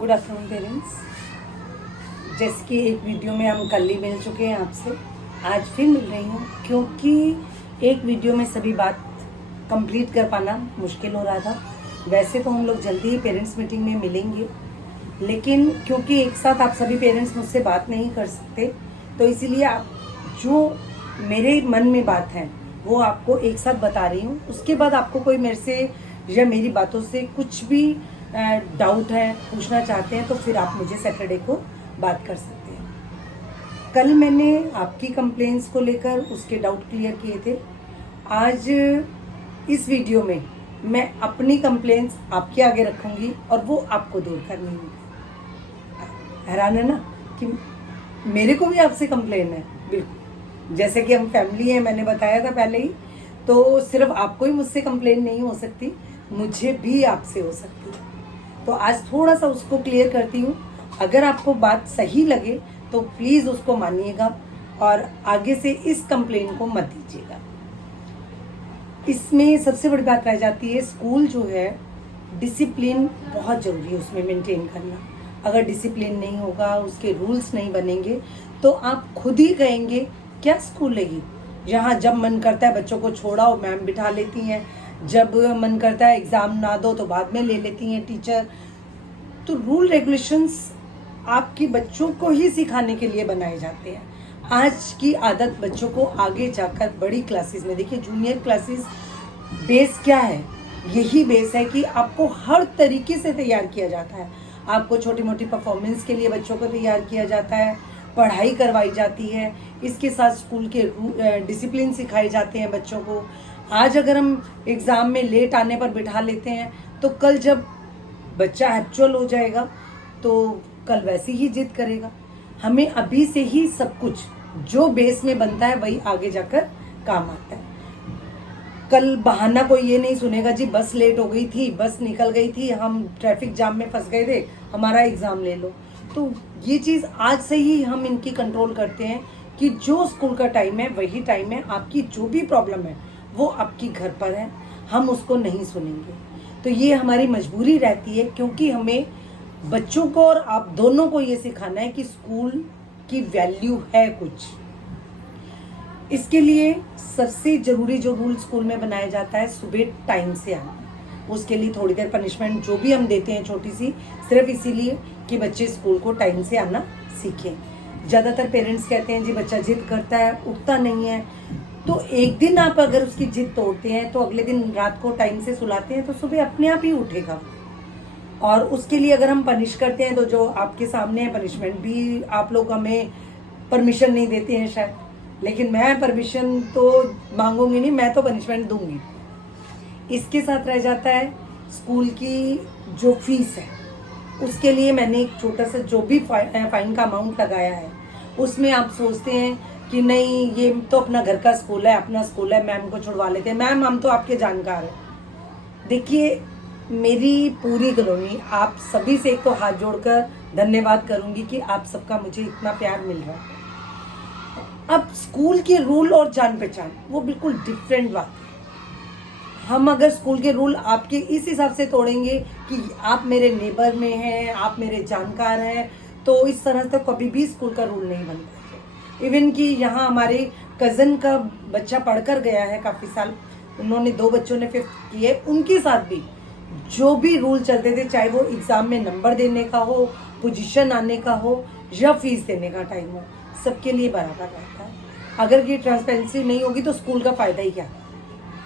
Good afternoon parents. जैसे कि एक वीडियो में हम कल ही मिल चुके हैं आपसे, आज फिर मिल रही हूँ क्योंकि एक वीडियो में सभी बात कंप्लीट कर पाना मुश्किल हो रहा था। वैसे तो हम लोग जल्दी ही पेरेंट्स मीटिंग में मिलेंगे, लेकिन क्योंकि एक साथ आप सभी पेरेंट्स मुझसे बात नहीं कर सकते, तो इसीलिए आप जो मेरे मन में बात है वो आपको एक साथ बता रही हूँ। उसके बाद आपको कोई मेरे से या मेरी बातों से कुछ भी डाउट है, पूछना चाहते हैं, तो फिर आप मुझे सैटरडे को बात कर सकते हैं। कल मैंने आपकी कंप्लेंट्स को लेकर उसके डाउट क्लियर किए थे। आज इस वीडियो में मैं अपनी कंप्लेंट्स आपके आगे रखूंगी और वो आपको दूर करनी होगी। हैरान है ना कि मेरे को भी आपसे कंप्लेन है। बिल्कुल, जैसे कि हम फैमिली हैं, मैंने बताया था पहले ही, तो सिर्फ आपको ही मुझसे कंप्लेन नहीं हो सकती, मुझे भी आपसे हो सकती है। तो आज थोड़ा सा उसको क्लियर करती हूँ। अगर आपको बात सही लगे तो प्लीज़ उसको मानिएगा और आगे से इस कंप्लेन को मत दीजिएगा। इसमें सबसे बड़ी बात रह जाती है, स्कूल जो है डिसिप्लिन बहुत ज़रूरी है उसमें मेंटेन करना। अगर डिसिप्लिन नहीं होगा, उसके रूल्स नहीं बनेंगे, तो आप खुद ही कहेंगे क्या स्कूल लगी। यहाँ जब मन करता है बच्चों को छोड़ाओ, मैम बिठा लेती हैं, जब मन करता है एग्ज़ाम ना दो तो बाद में ले लेती हैं टीचर। तो रूल रेगुलेशंस आपकी बच्चों को ही सिखाने के लिए बनाए जाते हैं। आज की आदत बच्चों को आगे जाकर बड़ी क्लासेस में, देखिए जूनियर क्लासेस बेस क्या है, यही बेस है कि आपको हर तरीके से तैयार किया जाता है। आपको छोटी मोटी परफॉर्मेंस के लिए बच्चों को तैयार किया जाता है, पढ़ाई करवाई जाती है, इसके साथ स्कूल के डिसिप्लिन सिखाए जाते हैं बच्चों को। आज अगर हम एग्ज़ाम में लेट आने पर बिठा लेते हैं तो कल जब बच्चा एक्चुअल हो जाएगा तो कल वैसी ही जिद करेगा। हमें अभी से ही सब कुछ जो बेस में बनता है वही आगे जाकर काम आता है। कल बहाना कोई ये नहीं सुनेगा जी बस लेट हो गई थी, बस निकल गई थी, हम ट्रैफिक जाम में फंस गए थे, हमारा एग्ज़ाम ले लो। तो ये चीज़ आज से ही हम इनकी कंट्रोल करते हैं कि जो स्कूल का टाइम है वही टाइम है। आपकी जो भी प्रॉब्लम है वो आपकी घर पर है, हम उसको नहीं सुनेंगे। तो ये हमारी मजबूरी रहती है क्योंकि हमें बच्चों को और आप दोनों को ये सिखाना है कि स्कूल की वैल्यू है कुछ। इसके लिए सबसे ज़रूरी जो रूल स्कूल में बनाया जाता है, सुबह टाइम से आना। उसके लिए थोड़ी देर पनिशमेंट जो भी हम देते हैं छोटी सी, सिर्फ इसीलिए कि बच्चे स्कूल को टाइम से आना सीखें। ज़्यादातर पेरेंट्स कहते हैं जी बच्चा जिद करता है, उठता नहीं है, तो एक दिन आप अगर उसकी जिद तोड़ते हैं तो अगले दिन रात को टाइम से सुलाते हैं तो सुबह अपने आप ही उठेगा। और उसके लिए अगर हम पनिश करते हैं तो जो आपके सामने है पनिशमेंट भी, आप लोग हमें परमिशन नहीं देते हैं शायद, लेकिन मैं परमिशन तो मांगूंगी नहीं, मैं तो पनिशमेंट दूंगी। इसके साथ रह जाता है स्कूल की जो फीस है, उसके लिए मैंने एक छोटा सा जो भी फाइन का अमाउंट लगाया है, उसमें आप सोचते हैं कि नहीं ये तो अपना घर का स्कूल है, अपना स्कूल है, मैम को छुड़वा लेते हैं। मैम हम तो आपके जानकार हैं। देखिए मेरी पूरी कॉलोनी आप सभी से एक तो हाथ जोड़कर धन्यवाद करूंगी कि आप सबका मुझे इतना प्यार मिल रहा है। अब स्कूल के रूल और जान पहचान वो बिल्कुल डिफरेंट बात है। हम अगर स्कूल के रूल आपके इस हिसाब से तोड़ेंगे कि आप मेरे नेबर में हैं, आप मेरे जानकार हैं, तो इस तरह से कभी भी स्कूल का रूल नहीं बनता। इवन कि यहाँ हमारे कज़न का बच्चा पढ़कर गया है काफ़ी साल, उन्होंने 2 बच्चों ने 5th किए, उनके साथ भी जो भी रूल चलते थे, चाहे वो एग्ज़ाम में नंबर देने का हो, पोजीशन आने का हो या फीस देने का टाइम हो, सबके लिए बराबर रहता है। अगर ये ट्रांसपेरेंसी नहीं होगी तो स्कूल का फ़ायदा ही क्या।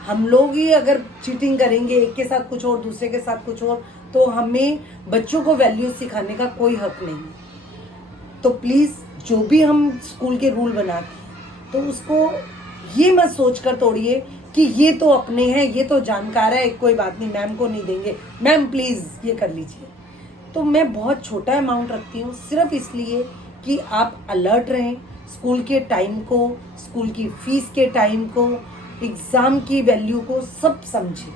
हम लोग ही अगर चीटिंग करेंगे, एक के साथ कुछ और दूसरे के साथ कुछ और, तो हमें बच्चों को वैल्यू सिखाने का कोई हक नहीं है। तो प्लीज़ जो भी हम स्कूल के रूल बनाते हैं तो उसको ये मत सोच कर तोड़िए कि ये तो अपने हैं, ये तो जानकार है, कोई बात नहीं, मैम को नहीं देंगे, मैम प्लीज़ ये कर लीजिए। तो मैं बहुत छोटा अमाउंट रखती हूँ सिर्फ इसलिए कि आप अलर्ट रहें, स्कूल के टाइम को, स्कूल की फ़ीस के टाइम को, एग्ज़ाम की वैल्यू को सब समझें।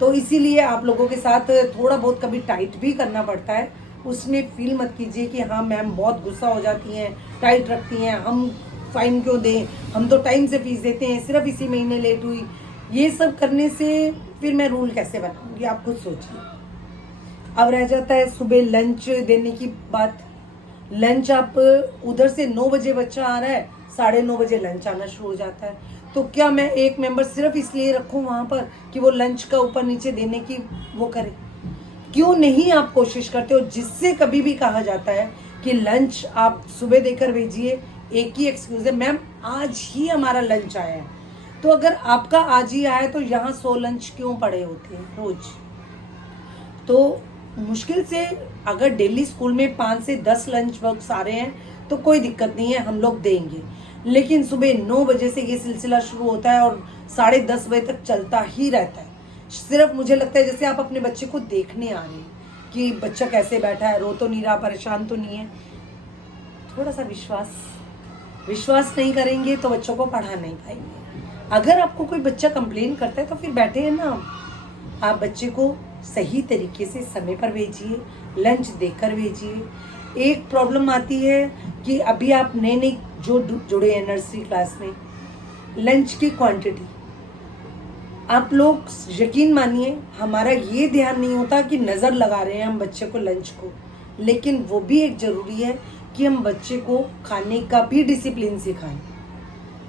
तो इसीलिए आप लोगों के साथ थोड़ा बहुत कभी टाइट भी करना पड़ता है, उसमें फील मत कीजिए कि हाँ मैम बहुत गुस्सा हो जाती हैं, टाइट रखती हैं, हम फ़ाइन क्यों दें, हम तो टाइम से फीस देते हैं, सिर्फ इसी महीने लेट हुई। ये सब करने से फिर मैं रूल कैसे बनाऊंगी, आप खुद सोचिए। अब रह जाता है सुबह लंच देने की बात। लंच आप उधर से 9 बजे बच्चा आ रहा है, 9:30 बजे लंच आना शुरू हो जाता है। तो क्या मैं एक मेंबर सिर्फ इसलिए रखूं वहां पर कि वो लंच का ऊपर नीचे देने की वो करे? क्यों नहीं आप कोशिश करते हो? जिससे कभी भी कहा जाता है कि लंच आप सुबह देकर भेजिए, एक ही एक्सक्यूज है, मैम आज ही हमारा लंच आया है। तो अगर आपका आज ही आया है तो यहाँ 100 लंच क्यों पड़े होते हैं रोज? तो मुश्किल से अगर डेली स्कूल में 5 से 10 लंच बॉक्स आ रहे हैं तो कोई दिक्कत नहीं है, हम लोग देंगे। लेकिन सुबह 9 बजे से ये सिलसिला शुरू होता है और 10:30 बजे तक चलता ही रहता है। सिर्फ मुझे लगता है जैसे आप अपने बच्चे को देखने आ रहे हैं कि बच्चा कैसे बैठा है, रो तो नहीं रहा, परेशान तो नहीं है। थोड़ा सा विश्वास नहीं करेंगे तो बच्चों को पढ़ा नहीं पाएंगे। अगर आपको कोई बच्चा कंप्लेन करता है तो फिर बैठे हैं ना आप बच्चे को सही तरीके से समय पर भेजिए, लंच देकर भेजिए। एक प्रॉब्लम आती है कि अभी आप नए जो जुड़े हैं नर्सरी क्लास में, लंच की क्वांटिटी आप लोग यकीन मानिए हमारा ये ध्यान नहीं होता कि नज़र लगा रहे हैं हम बच्चे को लंच को, लेकिन वो भी एक ज़रूरी है कि हम बच्चे को खाने का भी डिसिप्लिन सिखाएं।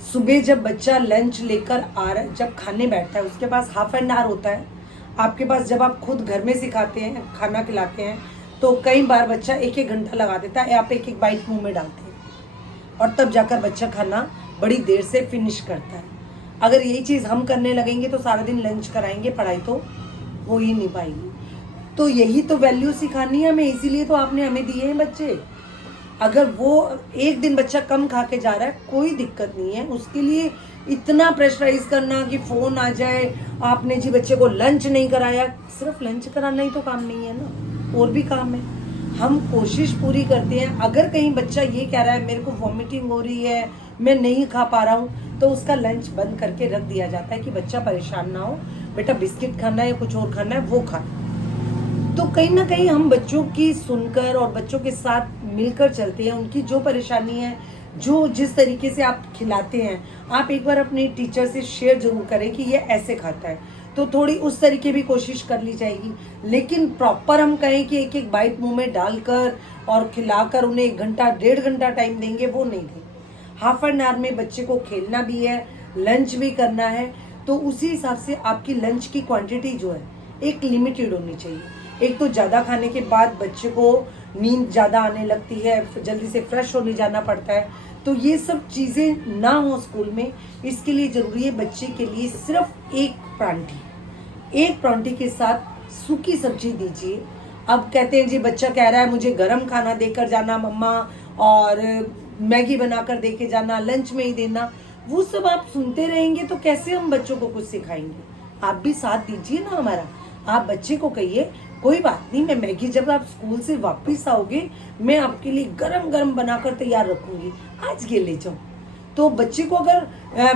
सुबह जब बच्चा लंच लेकर आ रहा है, जब खाने बैठता है उसके पास हाफ एन आवर होता है। आपके पास जब आप खुद घर में सिखाते हैं, खाना खिलाते हैं, तो कई बार बच्चा 1-1 घंटा लगा देता है, आप 1-1 बाइट मुंह में डालते हैं और तब जाकर बच्चा खाना बड़ी देर से फिनिश करता है। अगर यही चीज़ हम करने लगेंगे तो सारा दिन लंच कराएंगे, पढ़ाई तो हो ही नहीं पाएगी। तो यही तो वैल्यू सिखानी है हमें, इसीलिए तो आपने हमें दिए हैं बच्चे। अगर वो एक दिन बच्चा कम खा के जा रहा है कोई दिक्कत नहीं है, उसके लिए इतना प्रेशराइज करना कि फ़ोन आ जाए, आपने जी बच्चे को लंच नहीं कराया। सिर्फ लंच कराना ही तो काम नहीं है ना, और भी काम है। हम कोशिश पूरी करते हैं। अगर कहीं बच्चा ये कह रहा है मेरे को वॉमिटिंग हो रही है, मैं नहीं खा पा रहा हूँ, तो उसका लंच बंद करके रख दिया जाता है कि बच्चा परेशान ना हो, बेटा बिस्किट खाना है या कुछ और खाना है वो खा। तो कहीं ना कहीं हम बच्चों की सुनकर और बच्चों के साथ मिलकर चलते हैं। उनकी जो परेशानी है, जो जिस तरीके से आप खिलाते हैं, आप एक बार अपने टीचर से शेयर जरूर करें कि ये ऐसे खाता है, तो थोड़ी उस तरीके भी कोशिश कर ली जाएगी। लेकिन प्रॉपर हम कहें कि 1-1 बाइट मुंह में डालकर और खिलाकर उन्हें 1 घंटा 1.5 घंटा टाइम देंगे, वो नहीं देंगे। हाफ एन आवर में बच्चे को खेलना भी है, लंच भी करना है, तो उसी हिसाब से आपकी लंच की क्वांटिटी जो है एक लिमिटेड होनी चाहिए। एक तो ज़्यादा खाने के बाद बच्चे को नींद ज़्यादा आने लगती है, जल्दी से फ्रेश होने जाना पड़ता है, तो ये सब चीज़ें ना हो स्कूल में। इसके लिए ज़रूरी है बच्चे के लिए सिर्फ एक परांठी के साथ सूखी सब्जी दीजिए। अब कहते हैं जी बच्चा कह रहा है मुझे गरम खाना देकर जाना मम्मा, और मैगी बनाकर देके जाना, लंच में ही देना। वो सब आप सुनते रहेंगे तो कैसे हम बच्चों को कुछ सिखाएंगे? आप भी साथ दीजिए ना हमारा। आप बच्चे को कहिए कोई बात नहीं, मैं मैगी जब आप स्कूल से वापस आओगे मैं आपके लिए गरम गरम बनाकर तैयार रखूंगी, आज ये ले जाओ। तो बच्चे को अगर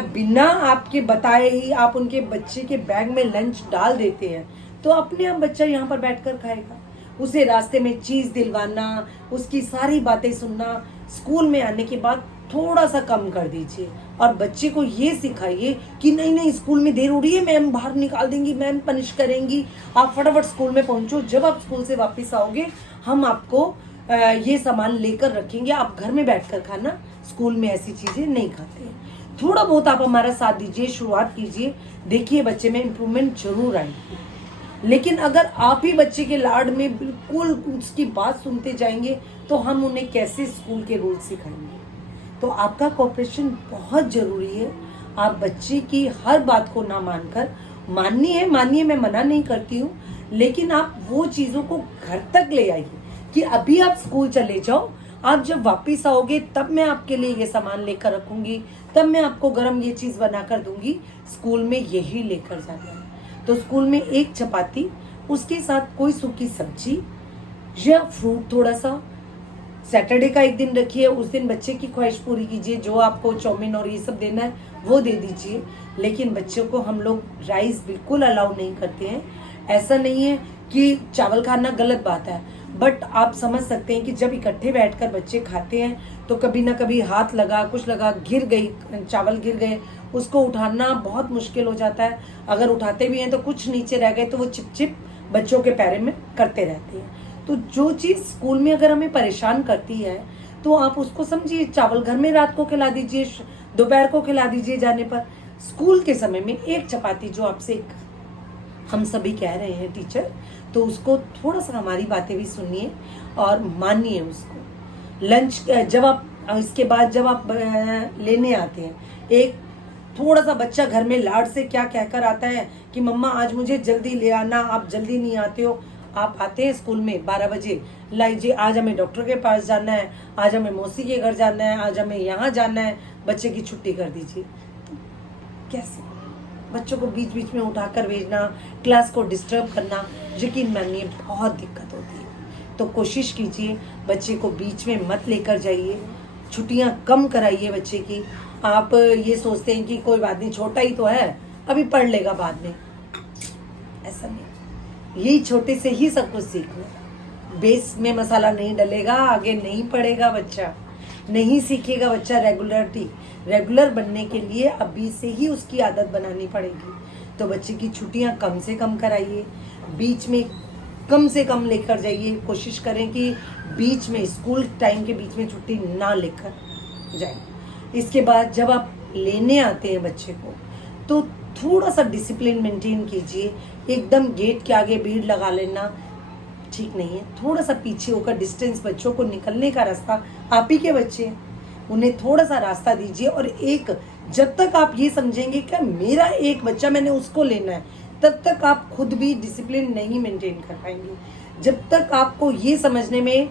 बिना आपके बताए ही आप उनके बच्चे के बैग में लंच डाल देते हैं तो अपने आप बच्चा यहाँ पर बैठकर खाएगा। उसे रास्ते में चीज़ दिलवाना, उसकी सारी बातें सुनना, स्कूल में आने के बाद थोड़ा सा कम कर दीजिए। और बच्चे को ये सिखाइए कि नहीं नहीं स्कूल में देर हो रही है, मैम बाहर निकाल देंगी, मैम पनिश करेंगी, आप फटाफट स्कूल में पहुंचो। जब आप स्कूल से वापस आओगे हम आपको ये सामान लेकर रखेंगे, आप घर में बैठकर खाना, स्कूल में ऐसी चीज़ें नहीं खाते हैं। थोड़ा बहुत आप हमारा साथ दीजिए, शुरुआत कीजिए, देखिए बच्चे में इम्प्रूवमेंट जरूर आएगी। लेकिन अगर आप ही बच्चे के लाड में बिल्कुल उसकी बात सुनते जाएंगे तो हम उन्हें कैसे स्कूल के रूल सिखाएंगे? तो आपका कोऑपरेशन बहुत ज़रूरी है। आप बच्चे की हर बात को ना मानकर, मानिए मैं मना नहीं करती हूँ, लेकिन आप वो चीज़ों को घर तक ले आइए कि अभी आप स्कूल चले जाओ, आप जब वापस आओगे तब मैं आपके लिए ये सामान लेकर रखूँगी, तब मैं आपको गरम ये चीज़ बना कर दूँगी, स्कूल में यही लेकर जाना है। तो स्कूल में एक चपाती, उसके साथ कोई सूखी सब्जी या फ्रूट थोड़ा सा। सैटरडे का एक दिन रखिए, उस दिन बच्चे की ख्वाहिश पूरी कीजिए, जो आपको चाउमीन और ये सब देना है वो दे दीजिए। लेकिन बच्चों को हम लोग राइस बिल्कुल अलाउ नहीं करते हैं। ऐसा नहीं है कि चावल खाना गलत बात है, बट आप समझ सकते हैं कि जब इकट्ठे बैठकर बच्चे खाते हैं तो कभी ना कभी हाथ लगा, कुछ लगा, गिर गई, चावल गिर गए, उसको उठाना बहुत मुश्किल हो जाता है। अगर उठाते भी हैं तो कुछ नीचे रह गए तो वो चिप चिप बच्चों के पैरे में करते रहते हैं। तो जो चीज़ स्कूल में अगर हमें परेशान करती है तो आप उसको समझिए, चावल घर में रात को खिला दीजिए, दोपहर को खिला दीजिए जाने पर। स्कूल के समय में एक चपाती जो आपसे हम सभी कह रहे हैं टीचर, तो उसको थोड़ा सा हमारी बातें भी सुनिए और मानिए उसको। लंच जब आप इसके बाद जब आप लेने आते हैं, एक थोड़ा सा बच्चा घर में लाड से क्या कहकर आता है कि मम्मा आज मुझे जल्दी ले आना, आप जल्दी नहीं आते हो। आप आते हैं स्कूल में 12 बजे, लाइए आज हमें डॉक्टर के पास जाना है, आज हमें मौसी के घर जाना है, आज हमें यहाँ जाना है, बच्चे की छुट्टी कर दीजिए। तो कैसे बच्चों को बीच बीच में उठाकर भेजना, क्लास को डिस्टर्ब करना, यकीन मानिए बहुत दिक्कत होती है। तो कोशिश कीजिए बच्चे को बीच में मत लेकर जाइए, छुट्टियां कम कराइए बच्चे की। आप ये सोचते हैं कि कोई बात नहीं, छोटा ही तो है, अभी पढ़ लेगा बाद में, ऐसा नहीं। यही छोटे से ही सब कुछ सीखना। बेस में मसाला नहीं डलेगा, आगे नहीं पढ़ेगा बच्चा, नहीं सीखेगा बच्चा। रेगुलर बनने के लिए अभी से ही उसकी आदत बनानी पड़ेगी। तो बच्चे की छुट्टियां कम से कम कराइए, बीच में कम से कम लेकर जाइए। कोशिश करें कि बीच में, स्कूल टाइम के बीच में छुट्टी ना लेकर जाए। इसके बाद जब आप लेने आते हैं बच्चे को तो थोड़ा सा डिसिप्लिन मेंटेन कीजिए। एकदम गेट के आगे भीड़ लगा लेना ठीक नहीं है। थोड़ा सा पीछे होकर डिस्टेंस, बच्चों को निकलने का रास्ता, आप ही के बच्चे हैं, उन्हें थोड़ा सा रास्ता दीजिए। और जब तक आप ये समझेंगे कि मेरा एक बच्चा, मैंने उसको लेना है, तब तक आप खुद भी डिसिप्लिन नहीं मेंटेन कर पाएंगे। जब तक आपको ये समझने में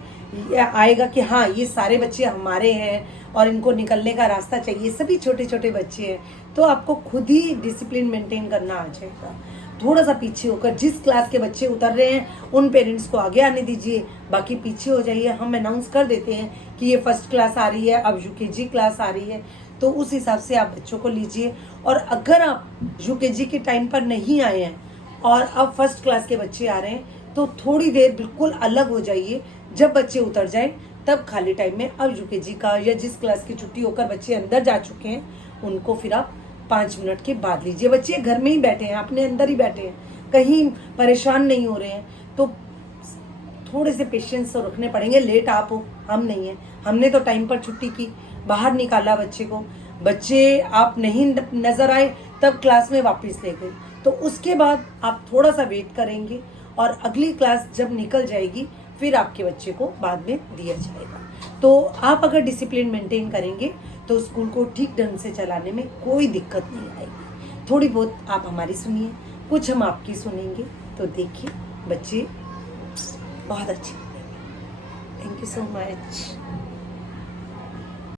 आएगा कि हाँ ये सारे बच्चे हमारे हैं और इनको निकलने का रास्ता चाहिए, सभी छोटे छोटे बच्चे हैं, तो आपको खुद ही डिसिप्लिन मेंटेन करना आ जाएगा। थोड़ा सा पीछे होकर, जिस क्लास के बच्चे उतर रहे हैं उन पेरेंट्स को आगे आने दीजिए, बाकी पीछे हो जाइए। हम अनाउंस कर देते हैं कि ये फर्स्ट क्लास आ रही है, अब यूकेजी क्लास आ रही है, तो उस हिसाब से आप बच्चों को लीजिए। और अगर आप यूकेजी के टाइम पर नहीं आए हैं और अब फर्स्ट क्लास के बच्चे आ रहे हैं तो थोड़ी देर बिल्कुल अलग हो जाइए। जब बच्चे उतर जाए तब खाली टाइम में अब यूकेजी का या जिस क्लास की छुट्टी होकर बच्चे अंदर जा चुके हैं उनको फिर आप 5 मिनट के बाद लीजिए। बच्चे घर में ही बैठे हैं, अपने अंदर ही बैठे हैं, कहीं परेशान नहीं हो रहे हैं, तो थोड़े से पेशेंस तो रखने पड़ेंगे। लेट आप हो, हम नहीं है, हमने तो टाइम पर छुट्टी की, बाहर निकाला बच्चे को, बच्चे आप नहीं नजर आए तब क्लास में वापस ले गए, तो उसके बाद आप थोड़ा सा वेट करेंगे और अगली क्लास जब निकल जाएगी फिर आपके बच्चे को बाद में दिया जाएगा। तो आप अगर डिसिप्लिन मेंटेन करेंगे तो स्कूल को ठीक ढंग से चलाने में कोई दिक्कत नहीं आएगी। थोड़ी बहुत आप हमारी सुनिए, कुछ हम आपकी सुनेंगे, तो देखिए बच्चे बहुत अच्छे। Thank you so much.